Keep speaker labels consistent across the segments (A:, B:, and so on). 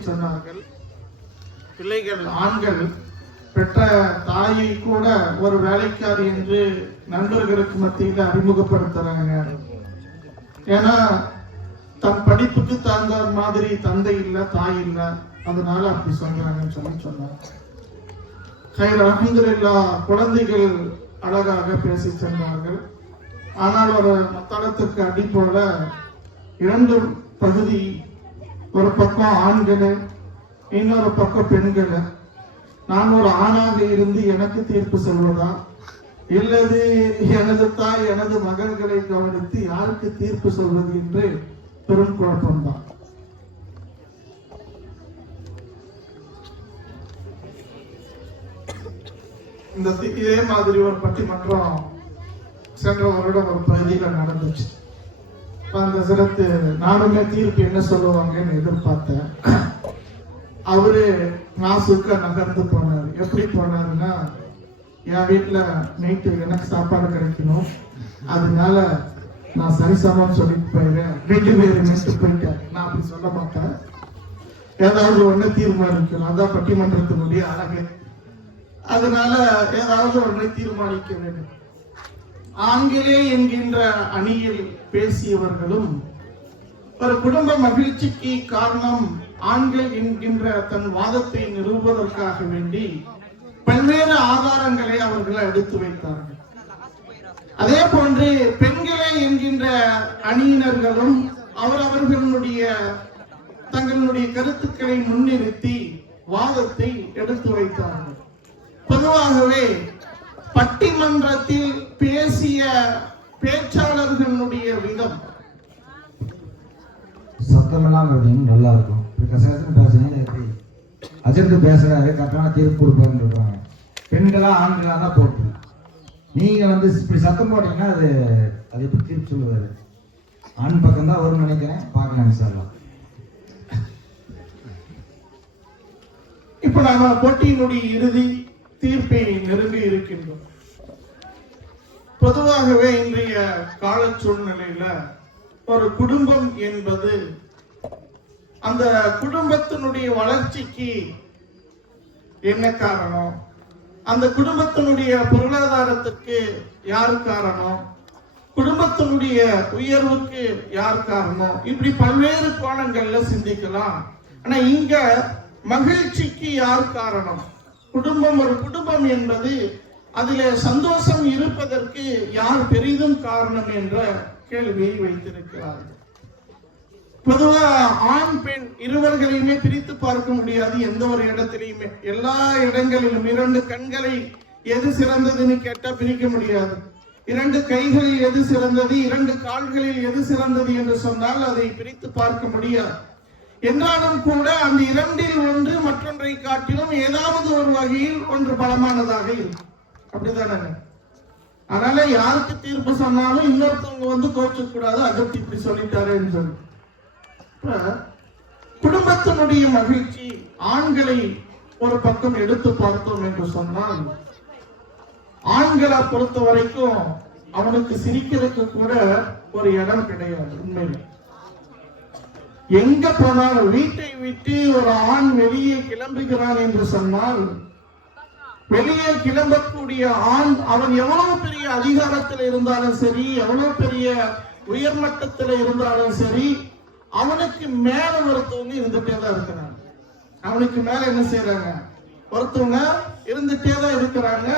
A: சொன்னார்கள். பிள்ளைகள் ஆண்கள் பெற்ற தாயை கூட ஒரு வேலைக்காரி என்று நண்பர்களுக்கு மத்தியில் அறிமுகப்படுத்துறாங்க. ஏன்னா தன் படிப்புக்கு தகுந்த மாதிரி தந்தை இல்ல தாய் இல்ல. அதனால அப்படி சொல்றாங்கன்னு சொல்லி சொன்னாங்க. கைர் அலமதுல்லா குழந்தைகள் அழகாக பேசி சென்றார்கள் ஆனால் ஒரு மத்தளத்துக்கு அடி போல இரண்டு பகுதி ஒரு பக்கம் ஆண்கள் இன்னொரு பக்கம் பெண்கள். நான் ஒரு ஆணாக இருந்து எனக்கு தீர்ப்பு சொல்வதா? இல்லது எனது தாய் எனது மகன்களை கவனித்து யாருக்கு தீர்ப்பு சொல்வது என்று பெரும் குழப்பம்தான். இந்த இதே மாதிரி ஒரு பட்டிமன்றம் சென்ற வருடம் ஒரு பகுதியில நடந்துச்சு. அப்ப அந்த சிறத்து நானுமே தீர்ப்பு என்ன சொல்லுவாங்கன்னு எதிர்பார்த்தேன். அவரு நாசுக்க நகர்ந்து போனார். எப்படி போனாருன்னா என் வீட்டுல நைட்டு எனக்கு சாப்பாடு கிடைக்கணும். அதனால நான் சரிசமம் சொல்லிட்டு போயிடுறேன். ரெண்டு பேரும் நின்று போயிட்டேன் நான் அப்படி சொல்ல மாட்டேன். ஏதாவது ஒண்ணு தீர்மானிக்கணும். அதான் பட்டிமன்றத்தினுடைய அழகு. அதனால ஏதாவது ஒன்று தீர்மானிக்க வேண்டும் ஆங்கிலே என்கின்ற அணியில் பேசியவர்களும் ஒரு குடும்ப மகிழ்ச்சிக்கு காரணம் ஆண்கள் என்கின்ற தன் வாதத்தை நிறுவுவதற்காக வேண்டி பல்வேறு ஆதாரங்களை அவர்கள் எடுத்து வைத்தார்கள். அதே போன்று பெண்களே என்கின்ற அணியினர்களும் அவரவர்களுடைய தங்களுடைய கருத்துக்களை முன்னிறுத்தி வாதத்தை எடுத்து வைத்தார்கள். பொதுவாகவே பட்டிமன்றத்தில் பேசிய பேச்சாளர்களுடைய விதம்.
B: சத்தமெல்லாம் அப்படின்னு நல்லா இருக்கும் கசகசன்னு பேசுனீங்க எப்படி? அஜர்ந்து பேசுறாரு கரெக்டான தீர்ப்பு கொடுப்பாருன்னு இருப்பாங்க பெண்களா ஆண்களா தான் போட்டு. நீங்க வந்து இப்படி சத்தம் போட்டீங்கன்னா அது அது எப்படி தீர்ப்பு சொல்லுவாரு? ஆண் பக்கம் தான் வரும்னு நினைக்கிறேன். பார்க்கலாம் சார்.
A: இப்ப நாம போட்டியினுடைய இறுதி தீர்ப்பை நெருங்கி இருக்கின்றோம். பொதுவாகவே இன்றைய கால சூழ்நிலையில ஒரு குடும்பம் என்பது அந்த குடும்பத்தினுடைய வளர்ச்சிக்கு என்ன காரணம்? அந்த குடும்பத்தினுடைய பொருளாதாரத்துக்கு யார் காரணம்? குடும்பத்தினுடைய உயர்வுக்கு யார் காரணம்? இப்படி பல்வேறு கோணங்கள்ல சிந்திக்கலாம். ஆனா இங்க மகிழ்ச்சிக்கு யார் காரணம்? குடும்பம் ஒரு குடும்பம் என்பது அதிலே சந்தோஷம் இருப்பதற்கு யார் பெரிதும் காரணம் என்ற கேள்வியை வைத்திருக்கிறார்கள். பொதுவா ஆண் பெண் இருவர்களையுமே பிரித்து பார்க்க முடியாது. எந்த ஒரு இடத்திலையுமே. எல்லா இடங்களிலும் இரண்டு கண்களை எது சிறந்ததுன்னு கேட்டா பிரிக்க முடியாது. இரண்டு கைகளில் எது சிறந்தது இரண்டு கால்களில் எது சிறந்தது என்று சொன்னால் அதை பிரித்து பார்க்க முடியாது. என்றாலும் கூட அந்த இரண்டில் ஒன்று மற்றொன்றை காட்டிலும் ஏதாவது ஒரு வகையில் ஒன்று பலமானதாக இருக்கும். அப்படிதானே அதனால யாருக்கு தீர்ப்பு சொன்னாலும் இன்னொருத்தவங்க வந்து கோச்சக்கூடாது அகத்தி இப்படி சொல்லிட்டாருன்னு சொல்லி. குடும்பத்தினுடைய மகிழ்ச்சி ஆண்களை ஒரு பக்கம் எடுத்து பார்த்தோம் என்று சொன்னால் ஆண்களை பொறுத்த வரைக்கும் அவனுக்கு சிரிக்கிறதுக்கு கூட ஒரு இடம் கிடையாது உண்மையில. எங்க போனாலும் வீட்டை விட்டு ஒரு ஆண் வெளியே கிளம்புகிறான் என்று சொன்னால் வெளியே கிளம்பக்கூடிய ஆண் அவன் எவ்வளவு பெரிய அதிகாரத்தில் இருந்தாலும் சரி எவ்வளவு பெரிய உயர்மட்டத்தில் இருந்தாலும் சரி அவனுக்கு மேல ஒருத்தவங்க இருந்துட்டே தான் இருக்கிறாங்க. அவனுக்கு மேல என்ன செய்யறாங்க ஒருத்தவங்க இருந்துட்டே தான் இருக்கிறாங்க.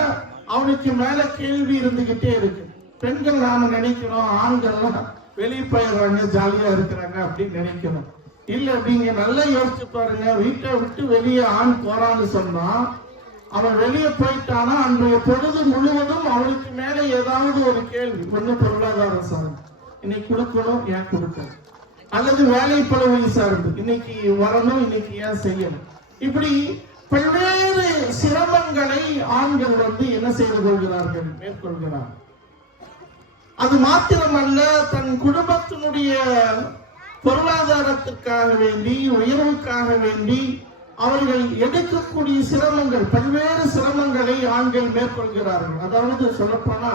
A: அவனுக்கு மேல கேள்வி இருந்துகிட்டே இருக்கு. பெண்கள் நாம நினைக்கிறோம் ஆண்கள்லாம் வெளியே போயிடுறாங்க ஜாலியா இருக்கிறாங்க அப்படின்னு நினைக்கணும். இல்ல நீங்க நல்லா யோசிச்சு பாருங்க வீட்டை விட்டு வெளியே ஆண் போறான்னு சொன்னா அவன் வெளியே போயிட்டானா அன்றைய பொழுது முழுவதும் அவனுக்கு மேல ஏதாவது ஒரு கேள்வி. ஒண்ணு பொருளாதாரம் சார்ந்து. இன்னைக்கு கொடுக்கணும் ஏன் கொடுக்கணும்? அல்லது வேலை பழுவை சார்ந்து. இன்னைக்கு வரணும் இன்னைக்கு ஏன் செய்யணும்? இப்படி பல்வேறு சிரமங்களை ஆண்கள் வந்து என்ன செய்து கொள்கிறார்கள்? மேற்கொள்கிறார்கள். அது மாத்திரமல்ல தன் குடும்பத்தினுடைய பொருளாதாரத்திற்காக வேண்டி உயர்வுக்காக வேண்டி அவர்கள் எடுக்கக்கூடிய சிரமங்கள் பல்வேறு சிரமங்களை ஆண்கள் மேற்கொள்கிறார்கள். அதாவது சொல்லப்போனா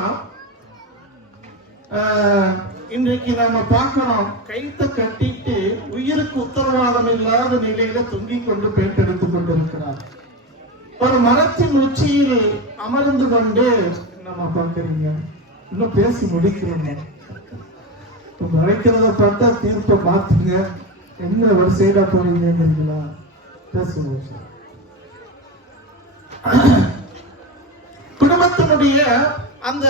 A: இன்றைக்கு நாம பார்க்கணும் கைத்த கட்டிட்டு உயிருக்கு உத்தரவாதம் இல்லாத நிலையில தொங்கிக் கொண்டு பேட்டெடுத்துக் கொண்டிருக்கிறார். ஒரு மரத்தின் உச்சியில் அமர்ந்து கொண்டு நம்ம பார்க்கறீங்க. இன்னும் பேசி முடிக்கிறோங்க. மறைக்கிறத பார்த்தா தீர்ப்பை மாத்துங்க. என்ன ஒரு சைடா போறீங்களா குடும்பத்தினுடைய அந்த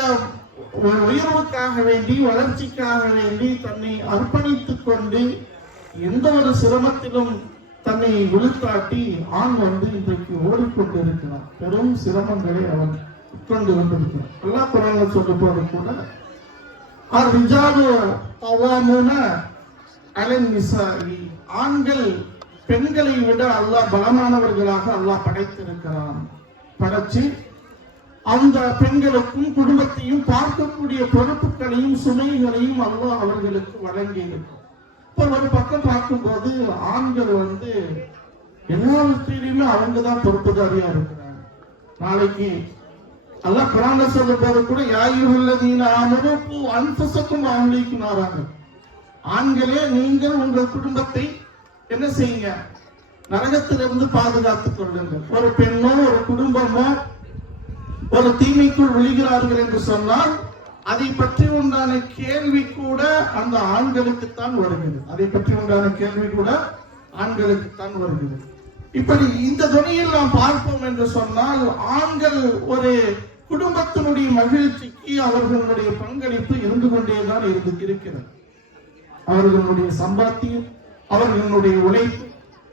A: உயர்வுக்காக வேண்டி வளர்ச்சிக்காக வேண்டி தன்னை அர்ப்பணித்துக் கொண்டு எந்த ஒரு சிரமத்திலும் தன்னை உளுத்தாட்டி ஆண் வந்து இன்றைக்கு ஓடிக்கொண்டிருக்கிறான். பெரும் சிரமங்களை அவன். உட்கொண்டு கொண்டிருக்கிறான் எல்லா குரல்ல சொல்ல போது கூட அரிஜாலு அவாமுன அலன் ஆண்கள் பெண்களை விட அல்லாஹ் பலமானவர்களாக அல்லாஹ் படைத்திருக்கிறான். படைச்சு அந்த பெண்களுக்கும் குடும்பத்தையும் பார்க்கக்கூடிய பொறுப்புகளையும் சுமைகளையும் அல்லாஹ் அவர்களுக்கு வழங்கி இருக்கும் இப்ப ஒரு பக்கம் பார்க்கும்போது ஆண்கள் வந்து எல்லாவற்றிலுமே அவங்க தான் பொறுப்புதாரியா இருக்கிறாங்க. நாளைக்கு அல்லாஹ் குரான்ல சொல்ல போது கூட யாயுள்ளதீன அமருப்பு அன்பசக்கும் அவங்களுக்கு நாராங்க ஆண்களே நீங்கள் உங்கள் குடும்பத்தை என்ன செய்யுங்க? நரகத்திலிருந்து பாதுகாத்துக் கொள்ளுங்கள். ஒரு பெண்ணோ ஒரு குடும்பமோ ஒரு தீமைக்குள் விழுகிறார்கள் என்று சொன்னால் அதை பற்றி உண்டான கேள்வி கூட அந்த ஆண்களுக்குத்தான் வருகிறது. அதை பற்றி உண்டான கேள்வி கூட ஆண்களுக்குத்தான் வருகிறது. இப்படி இந்த துணியில் நாம் பார்ப்போம் என்று சொன்னால் ஆண்கள் ஒரு குடும்பத்தினுடைய மகிழ்ச்சிக்கு அவர்களுடைய பங்களிப்பு இருந்து கொண்டேதான் இருந்து இருக்கிறது அவர்களுடைய சம்பாத்தியம் அவர்களுடைய உழைப்பு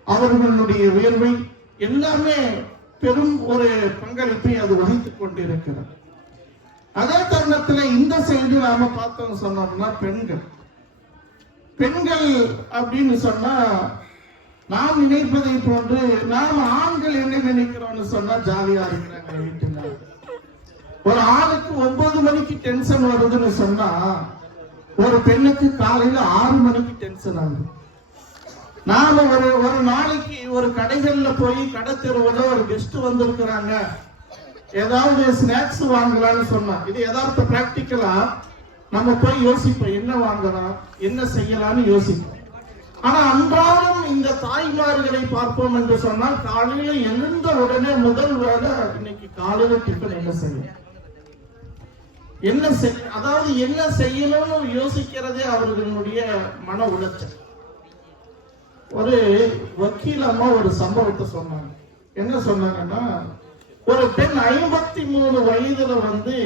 A: அவர்களுடைய உயர்வை எல்லாமே பெரும் ஒரு பங்களிப்பை அது வகித்துக் கொண்டிருக்கிறது. அதே தருணத்துல இந்த செய்தி நாம பார்த்தோம் சொன்னோம்னா பெண்கள். பெண்கள் அப்படின்னு சொன்னா நாம் நினைப்பதை போன்று நாம் ஆண்கள் என்ன நினைக்கிறோம்னு சொன்னா ஜாலியா இருக்கிறாங்க வீட்டுல. ஒரு ஆணுக்கு ஒன்பது மணிக்கு டென்ஷன் வருதுன்னு சொன்னா ஒரு பெண்ணுக்கு காலையில ஆறு மணிக்கு டென்ஷன் ஆகுது. நாம ஒரு ஒரு நாளைக்கு ஒரு கடைகள்ல போய் கடை தெருவில் ஒரு கெஸ்ட் வந்திருக்கிறாங்க. ஏதாவது ஸ்நாக்ஸ் வாங்கலாம்னு சொன்னா இது எதார்த்த பிராக்டிக்கலா நம்ம போய் யோசிப்போம் என்ன வாங்கலாம் என்ன செய்யலாம்னு யோசிப்போம். ஆனா அன்றாடம் இந்த தாய்மார்களை பார்ப்போம் என்று சொன்னால் காலையில எழுந்த உடனே முதல் வேலை இன்னைக்கு காலையில டிஃபன் என்ன செய்யும்? என்ன செய் அதாவது என்ன செய்யணும்னு யோசிக்கிறதே அவர்களுடைய மன உளைச்சல். ஒரு வக்கீல் அம்மா ஒரு சம்பவத்தை சொன்னாங்க. என்ன சொன்னாங்கன்னா ஒரு பெண் ஐம்பத்தி மூணு வயதுல வந்து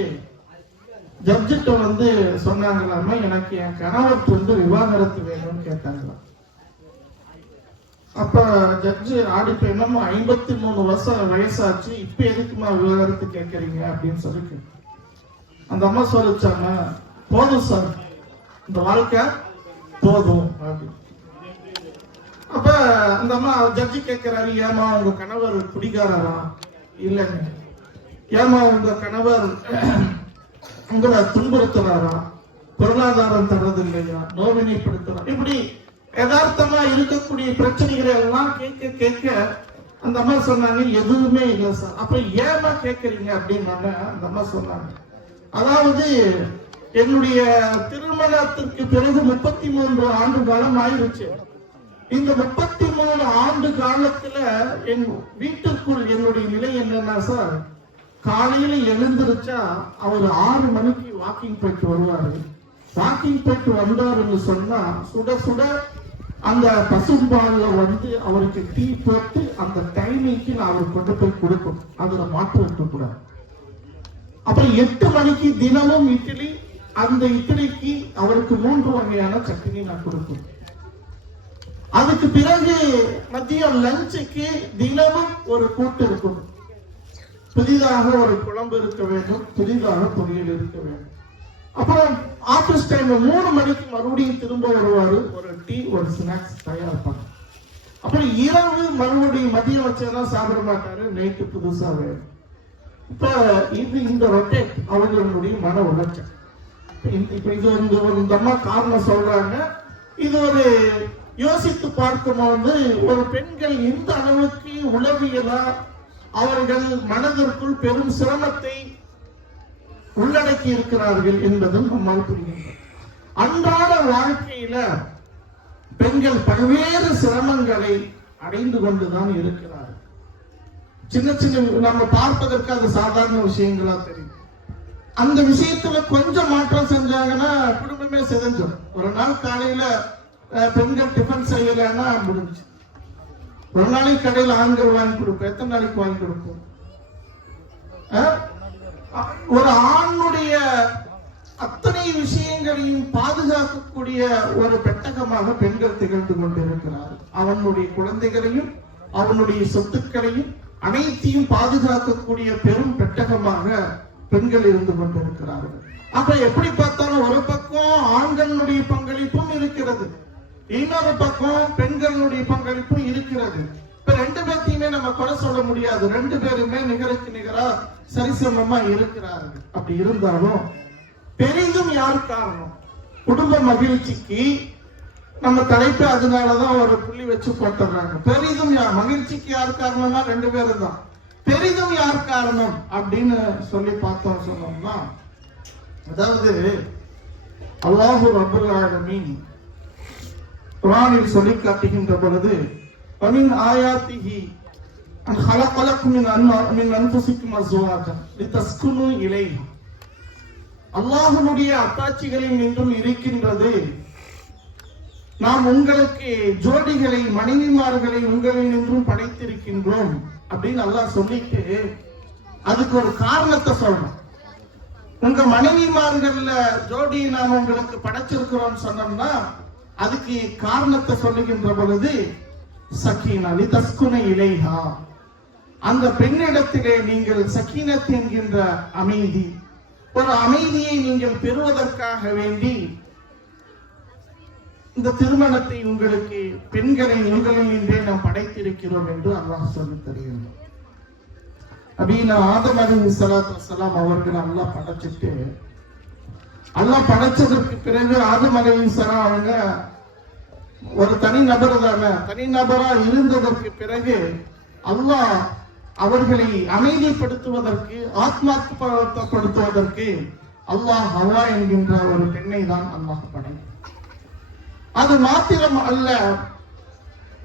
A: ஜட்ஜிட்ட வந்து சொன்னாங்களாமா எனக்கு என் கணவருக்கு வந்து விவாகரத்து வேணும்னு கேட்டாங்களாம். அப்ப ஜட்ஜு ஆடிப்ப என்னமோ ஐம்பத்தி மூணு வருஷம் வயசாச்சு இப்ப எதுக்குமா விவாகரத்து கேட்கறீங்க அப்படின்னு சொல்லி கேட்டாங்க. அந்த அம்மா சொல்லிச்சாங்க போதும் சார். இந்த வாழ்க்கை போதும். அப்ப அந்த அம்மா ஜட்ஜி கேட்கிறாரு ஏமா உங்க கணவர் குடிகாரரா? இல்லைங்க. ஏமா உங்க கணவர் உங்களை துன்புறுத்துறாரா? பொருளாதாரம் தர்றது இல்லையா நோவினைப்படுத்துறா இப்படி யதார்த்தமா இருக்கக்கூடிய பிரச்சனைகளை எல்லாம் கேட்க கேட்க அந்த அம்மா சொன்னாங்க எதுவுமே இல்லை சார். அப்ப ஏமா கேட்கறீங்க அப்படின்னு அந்த அம்மா சொன்னாங்க. அதாவது என்னுடைய திருமணத்திற்கு பிறகு முப்பத்தி மூன்று ஆண்டு காலம் ஆயிருச்சு. இந்த முப்பத்தி மூணு ஆண்டு காலத்துல என் வீட்டுக்குள் என்னுடைய நிலை என்னன்னா சார் காலையில எழுந்திருச்சா அவர் ஆறு மணிக்கு வாக்கிங் போயிட்டு வருவாரு. வாக்கிங் போயிட்டு வந்தாருன்னு சொன்னா சுட சுட அந்த பசும்பால்ல வந்து அவருக்கு டீ போட்டு அந்த டைமிங்க்கு நான் அவர் கொண்டு போய் கொடுக்கும் அதுல மாற்றம் இருக்கக்கூடாது. அப்புறம் எட்டு மணிக்கு தினமும் இட்லி அந்த இட்லிக்கு அவருக்கு மூன்று வகையான சட்னி நான் கொடுப்பேன். அதுக்கு பிறகு மதியம் லஞ்சுக்கு தினமும் ஒரு கூட்டு இருக்கும். புதிதாக ஒரு குழம்பு இருக்க வேண்டும் புதிதாக பொரியல் இருக்க வேண்டும். அப்புறம் ஆபீஸ் டைம் மூணு மணிக்கு மறுபடியும் திரும்ப வருவாரு ஒரு டீ ஒரு ஸ்நாக்ஸ் தயார் பண்ண. அப்புறம் இரவு மறுபடியும் மதியம் வச்சதெல்லாம் சாப்பிட மாட்டாரு நைட்டு புதுசா வேணும். இப்ப இது இந்த ரொட்டேட் அவர்களுடைய மன உணர்ச்சி இப்ப இது வந்து ஒரு இந்த அம்மா காரணம் சொல்றாங்க. இது ஒரு யோசித்து பார்க்கும்போது ஒரு பெண்கள் இந்த அளவுக்கு உளவியலா அவர்கள் மனதிற்குள் பெரும் சிரமத்தை உள்ளடக்கி இருக்கிறார்கள் என்பதும் நம்மால் புரிகின்றது அன்றாட வாழ்க்கையில பெண்கள் பல்வேறு சிரமங்களை அடைந்து கொண்டுதான் இருக்கிறார்கள். சின்ன சின்ன நம்ம பார்ப்பதற்கு அது சாதாரண விஷயங்களா தெரியும். அந்த விஷயத்துல கொஞ்சம் மாற்றம் செஞ்சாங்கன்னா குடும்பமே சிதைஞ்சிடும். ஒரு நாள் காலையில பெண்கள் டிஃபன் செய்யலைன்னா முடிஞ்சு ஒரு நாளைக்கு கடையில் ஆண்கள் வாங்கி கொடுப்போம். எத்தனை நாளைக்கு வாங்கி கொடுப்போம்? அஹ்? ஒரு ஆணுடைய அத்தனை விஷயங்களையும் பாதுகாக்கக்கூடிய ஒரு பெட்டகமாக பெண்கள் திகழ்ந்து கொண்டிருக்கிறார் அவனுடைய குழந்தைகளையும் அவனுடைய சொத்துக்களையும் அனைத்தையும் பாதுகாக்கக்கூடிய பெரும் பெட்டகமாக பெண்கள் இருந்து கொண்டிருக்கிறார்கள். அப்ப எப்படி பார்த்தாலும் ஒரு பக்கம் ஆண்களுடைய பங்களிப்பும் இருக்கிறது இன்னொரு பக்கம் பெண்களுடைய பங்களிப்பும் இருக்கிறது. இப்ப ரெண்டு பேர்த்தையுமே நம்ம குறை சொல்ல முடியாது. ரெண்டு பேருமே நிகருக்கு நிகரா சரிசமமா இருக்கிறார்கள். அப்படி இருந்தாலும் பெரிதும் யார் காரணம்? குடும்ப மகிழ்ச்சிக்கு நம்ம தலைப்பு அதனாலதான் ஒரு புள்ளி வச்சு போட்டுறாங்க. பெரிதும் யார் மகிழ்ச்சிக்கு யார் காரணம்னா ரெண்டு பேரும் தான். பெரிதும் யார் காரணம் அப்படின்னு சொல்லி பார்த்தோம் சொன்னோம்னா அதாவது அல்லாஹு ரபுல் ஆலமின் குரானில் சொல்லி காட்டுகின்ற பொழுது வமின் ஆயாத்திகி அன் ஹலகலக் மின் அன் மின் அன்புசிக்கும் அசுவாஜன் லிதஸ்குனு இலை அல்லாஹனுடைய அத்தாட்சிகளில் நின்றும் இருக்கின்றது நாம் உங்களுக்கு ஜோடிகளை மனைவிமார்களை உங்களில் நின்றும் படைத்திருக்கின்றோம் அப்படின்னு நல்லா சொல்லிட்டு அதுக்கு ஒரு காரணத்தை சொல்லணும். உங்க மனைவிமார்கள்ல ஜோடியை நாம் உங்களுக்கு படைச்சிருக்கிறோம் சொன்னோம்னா அதுக்கு காரணத்தை சொல்லுகின்ற பொழுது சக்கீனா தஸ்குன இலைஹா. அந்த பெண்ணிடத்திலே நீங்கள் சக்கீனத் என்கின்ற அமைதி ஒரு அமைதியை நீங்கள் பெறுவதற்காக வேண்டி இந்த திருமணத்தை உங்களுக்கு பெண்களை உங்களில் நாம் படைத்திருக்கிறோம் என்று அல்லாஹ் சொல்லி தெரியும் அப்படின்னு ஆதம் அலி சலாத் வசலாம் அவர்கள் அல்லாஹ் படைச்சிட்டு அல்லாஹ் படைச்சதற்கு பிறகு ஆதம் அலி சலாம் அவங்க ஒரு தனி நபர் தானே தனி நபரா இருந்ததற்கு பிறகு அல்லாஹ் அவர்களை அமைதிப்படுத்துவதற்கு ஆத்மாத்மப்படுத்துவதற்கு அல்லாஹ் ஹவா என்கின்ற ஒரு பெண்ணை தான் அல்லாஹ் படைத்தார் அது மாத்திரம் அல்ல.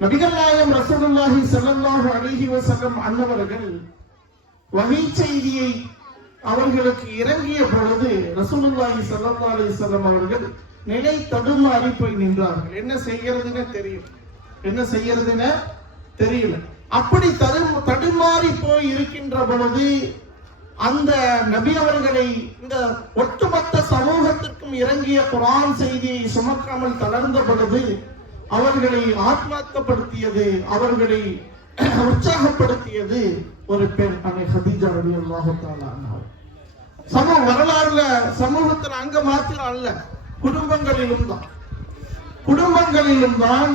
A: நபிகள் நாயகம் ரசூலுல்லாஹி சல்லல்லாஹு அலைஹி வஸல்லம் அன்னவர்கள் வகை செய்தியை அவர்களுக்கு இறங்கிய பொழுது ரசூலுல்லாஹி ஸல்லல்லாஹு அலைஹி வஸல்லம் அவர்கள் நிலை தடுமாறி போய் நின்றார்கள். என்ன செய்யறதுன்னு தெரியும். என்ன செய்யறதுன்னு தெரியல அப்படி தடு தடுமாறி போய் இருக்கின்ற பொழுது அந்த நபி அவர்களை இந்த ஒட்டுமொத்த சமூகத்திற்கும் இறங்கிய குரான் செய்தியை சுமக்காமல் தளர்ந்த பொழுது அவர்களை ஆத்மாத்தப்படுத்தியது அவர்களை உற்சாகப்படுத்தியது ஒரு பெண் அவை ஹதீஜா ரவி சமூக வரலாறுல சமூகத்தில் அங்க மாத்திரம் அல்ல குடும்பங்களிலும் தான். குடும்பங்களிலும் தான்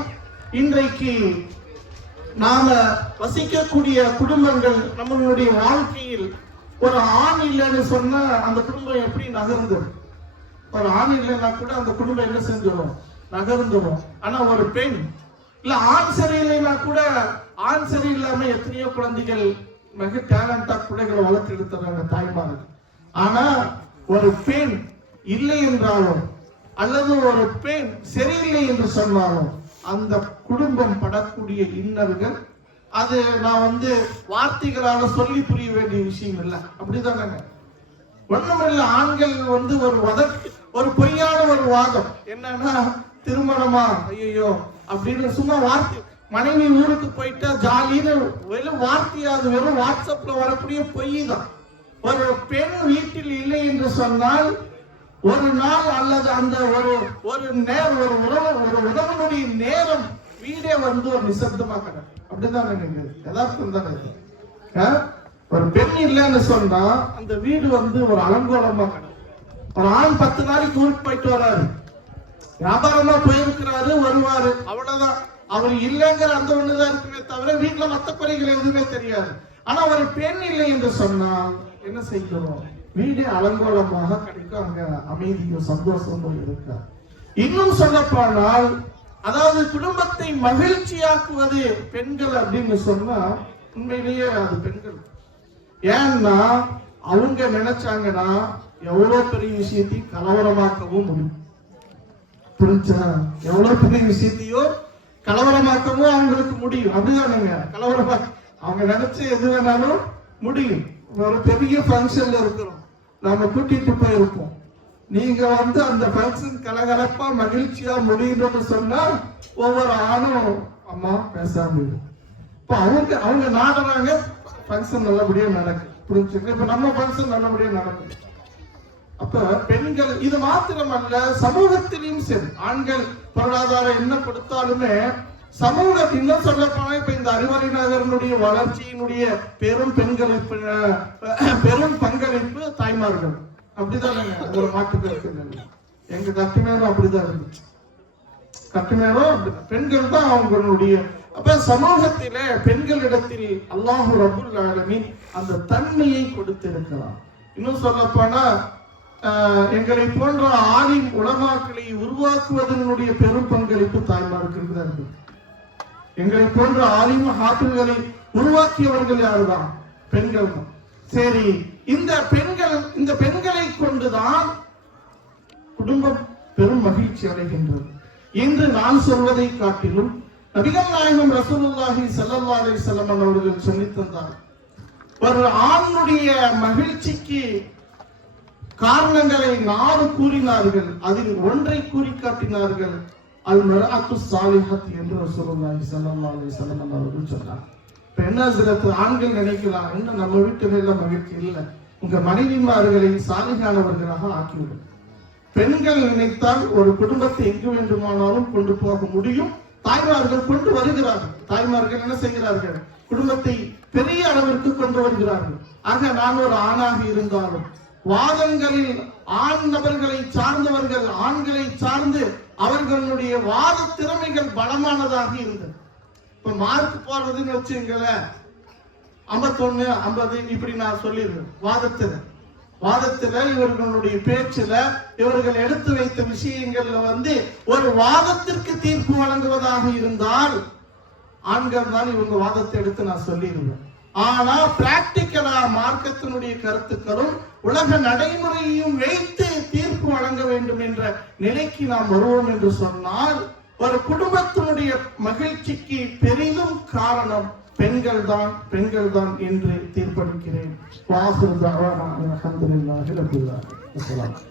A: இன்றைக்கு நாம வசிக்கக்கூடிய குடும்பங்கள் நம்மளுடைய வாழ்க்கையில் ஒரு ஆண் இல்லைன்னு சொன்னா அந்த குடும்பம் எப்படி நகர்ந்துடும்? ஒரு ஆண் இல்லைன்னா கூட அந்த குடும்பம் என்ன செஞ்சிடும்? நகர்ந்துடும். ஆனா ஒரு பெண் இல்ல ஆண் சரியில்லைன்னா கூட ஆண் சரியில்லாம எத்தனையோ குழந்தைகள் மிக டேலண்டா பிள்ளைகளை வளர்த்து எடுத்துறாங்க தாய்மார்கள். ஆனா ஒரு பெண் இல்லை என்றாலும் அல்லது ஒரு பெண் சரியில்லை என்று சொன்னாலும் அந்த குடும்பம் படக்கூடிய இன்னல்கள் அது நான் வந்து வார்த்தைகளால சொல்லி புரிய வேண்டிய விஷயம் இல்லை. அப்படிதானங்க. ஒண்ணுமில்ல ஆண்கள் வந்து ஒரு வதற்கு ஒரு பொய்யான ஒரு வாதம். என்னன்னா திருமணமா? ஐயோ அப்படின்னு சும்மா வார்த்தை மனைவி ஊருக்கு போயிட்டா ஜாலின்னு வெறும் வார்த்தையா அது வெறும் வாட்ஸ்அப்ல வரக்கூடிய பொய் தான். ஒரு பெண் வீட்டில் இல்லை என்று சொன்னால் ஒரு நாள் அல்லது அந்த ஒரு ஒரு நேரம் ஒரு உறவு ஒரு உறவனுடைய நேரம் வீடே வந்து ஒரு நிசப்தமா கிடக்கும் அப்படிதான் நினைக்கிறது யதார்த்தம் தானே ஒரு பெண் இல்லைன்னு சொன்னா அந்த வீடு வந்து ஒரு அலங்கோலமா ஒரு ஆண் பத்து நாளைக்கு ஊருக்கு போயிட்டு வராரு. வியாபாரமா போயிருக்கிறாரு வருவாரு. அவ்வளவுதான். அவர் இல்லைங்கிற அந்த ஒண்ணுதான் இருக்குமே தவிர வீட்டுல மத்த குறைகள் எதுவுமே தெரியாது. ஆனா ஒரு பெண் இல்லை என்று சொன்னால் என்ன செய்கிறோம் வீடு அலங்கோலமாக கிடைக்கும் அங்க அமைதியும் சந்தோஷமும் இருக்கா இன்னும் சொல்ல போனால் அதாவது குடும்பத்தை மகிழ்ச்சியாக்குவது பெண்கள் அப்படின்னு சொன்னா உண்மையிலேயே அது பெண்கள். ஏன்னா அவங்க நினைச்சாங்கன்னா எவ்வளவு பெரிய விஷயத்தையும் கலவரமாக்கவும் முடியும். புரிஞ்சா? எவ்வளவு பெரிய விஷயத்தையோ கலவரமாக்கவும் அவங்களுக்கு முடியும். அதுதானுங்க கலவரமா அவங்க நினைச்சு எது வேணாலும் முடியும். ஒரு பெரிய ஃபங்க்ஷன்ல இருக்கிறோம். நாம கூட்டிட்டு போயிருப்போம். நீங்க வந்து அந்த ஃபங்க்ஷன் கலகலப்பா மகிழ்ச்சியா முடியும்னு சொன்னா ஒவ்வொரு ஆணும் அம்மா பேசாம இப்ப அவங்க அவங்க நாடுறாங்க ஃபங்க்ஷன் நல்லபடியா நடக்கும் புரிஞ்சுங்க? இப்ப நம்ம ஃபங்க்ஷன் நல்லபடியா நடக்குது அப்ப பெண்கள் இது மாத்திரமல்ல சமூகத்திலையும் சரி. ஆண்கள் பொருளாதாரம் என்ன கொடுத்தாலுமே சமூக இன்னும் சொல்ல போனா இப்ப இந்த அறிவரை நகரனுடைய வளர்ச்சியினுடைய பெரும் பெண்களிப்பு பெரும் பங்களிப்பு தாய்மார்கள் அப்படிதானங்க ஒரு மாட்டு கருத்து எங்க கட்டுமேலும் அப்படிதான் இருந்துச்சு. கட்டுமேலும் பெண்கள் தான் அவங்களுடைய அப்ப சமூகத்தில பெண்களிடத்தில் அல்லாஹு ரபுல் ஆலமின் அந்த தன்மையை கொடுத்திருக்கிறார் இன்னும் சொல்ல போனா எங்களை போன்ற ஆலிம் உலமாக்களை உருவாக்குவதனுடைய பெரும் பங்களிப்பு தாய்மாருக்கு தான் இருக்கு? எங்களை போன்ற ஆலிம் ஹாஃபில்களை உருவாக்கியவர்கள் யாருதான்? பெண்கள் தான். சரி இந்த பெண்கள் இந்த பெண்களை கொண்டுதான் குடும்பம் பெரும் மகிழ்ச்சி அடைகின்றது. என்று நான் சொல்வதை காட்டிலும் நபிகள் நாயகம் ரசூலுல்லாஹி ஸல்லல்லாஹு அலி வஸல்லம் அவர்கள் சொல்லித் தந்தார் ஒரு ஆணுடைய மகிழ்ச்சிக்கு காரணங்களை நாடு கூறினார்கள். அதில் ஒன்றை கூறி காட்டினார்கள் அல் மராத்து சாலிஹத் என்று ரசூலுல்லாஹி ஸல்லல்லாஹு அலி வஸல்லம் அவர்கள் சொன்னார். இப்ப என்ன சிலத்து ஆண்கள் நினைக்கலாம் என்ன நம்ம வீட்டுகளில் மகிழ்ச்சி இல்லை. உங்க மனைவிமார்களை சாலிகானவர்களாக ஆக்கிவிடும். பெண்கள் நினைத்தால் ஒரு குடும்பத்தை எங்கு வேண்டுமானாலும் கொண்டு போக முடியும். தாய்மார்கள் கொண்டு வருகிறார்கள். தாய்மார்கள் என்ன செய்கிறார்கள்? குடும்பத்தை பெரிய அளவிற்கு கொண்டு வருகிறார்கள். ஆக நான் ஒரு ஆணாக இருந்தாலும் வாதங்களில் ஆண் நபர்களை சார்ந்தவர்கள் ஆண்களை சார்ந்து அவர்களுடைய வாத திறமைகள் பலமானதாக இருந்தது. இப்ப மார்க் போடுறதுன்னு வச்சுங்களேன் ஐம்பத்தொன்னு ஐம்பது இப்படி நான் சொல்லிடுறேன். வாதத்துல. வாதத்துல இவர்களுடைய பேச்சுல இவர்கள் எடுத்து வைத்த விஷயங்கள்ல வந்து ஒரு வாதத்திற்கு தீர்ப்பு வழங்குவதாக இருந்தால் ஆண்கள் தான் இவங்க வாதத்தை எடுத்து நான் சொல்லிடுவேன். ஆனா பிராக்டிக்கலா மார்க்கத்தினுடைய கருத்துக்களும் உலக நடைமுறையையும் வைத்து தீர்ப்பு வழங்க வேண்டும் என்ற நிலைக்கு நாம் வருவோம் என்று சொன்னால் ஒரு குடும்பத்தினுடைய மகிழ்ச்சிக்கு பெரிதும் காரணம் பெண்கள் தான் பெண்கள் தான் என்று தீர்ப்பளிக்கிறேன் வாசல் அல்ஹம்துலில்லாஹி ரப்பில் ஆலமீன். அஸ்ஸலாமு